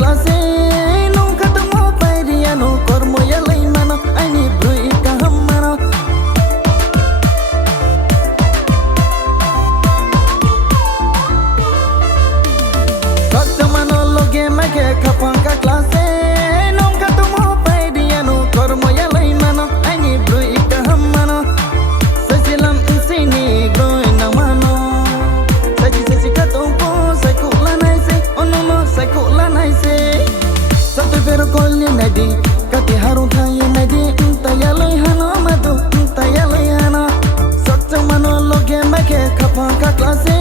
clase nunca tomo pairiano cormo ya lei mano ani brui kahamano sakta mano loge make kapanga clase nunca tomo pairiano cormo ya lei mano ani brui kahamano sajilam insini groi na mano saji katompo sakula naise onomo sakula naise satu pero kolni nadi kati haru thai nadi tayaloi hano madu tayaloi hano sakta mano loge make kapanga clase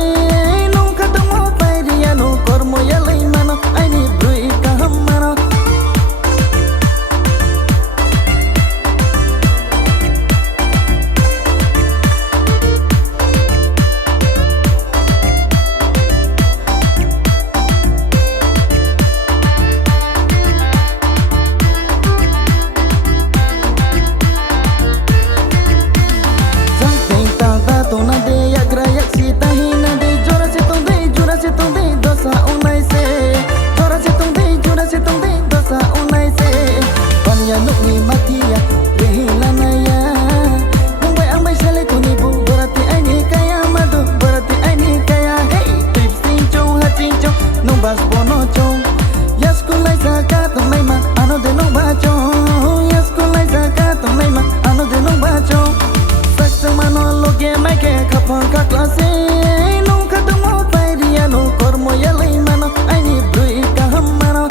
nunca tomo pairiano cormo yaloi mano ani brui kahamano kapanga clase nunca tomo pairiano cormo ya lei mano ani brui kahamano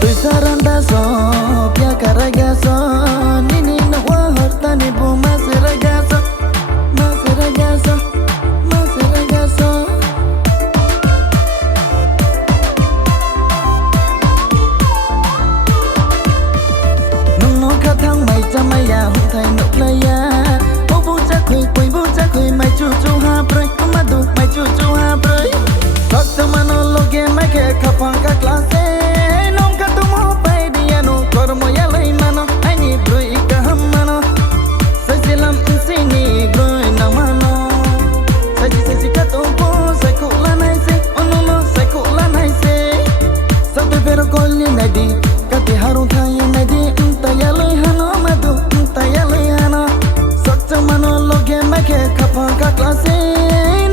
tu saranda so karagaso nini na wa hortani bu masiragaso masiragaso masiragaso nung kathang mai chamaya hung thai nok laya o bu cha khui mai chu ha proi madu mai chu ha proi sakta mano loge mai ke kapanga clase nung katumo pairiano cormo ya lei mano ani brui kahamano sajilam insini groi na mano saji katompo sakula naise onomo sakula naise satu pero kolni nadi kati haru thai nadi tayaloi hano madu tayaloi hano sakta mano loge make kapanga clase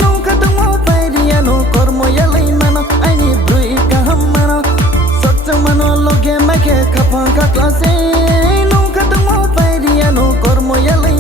nunca tomo pairiano cormo ya lei mano ani brui kahamano sakta mano loge make kapanga clase nunca tomo pairiano cormo ya lei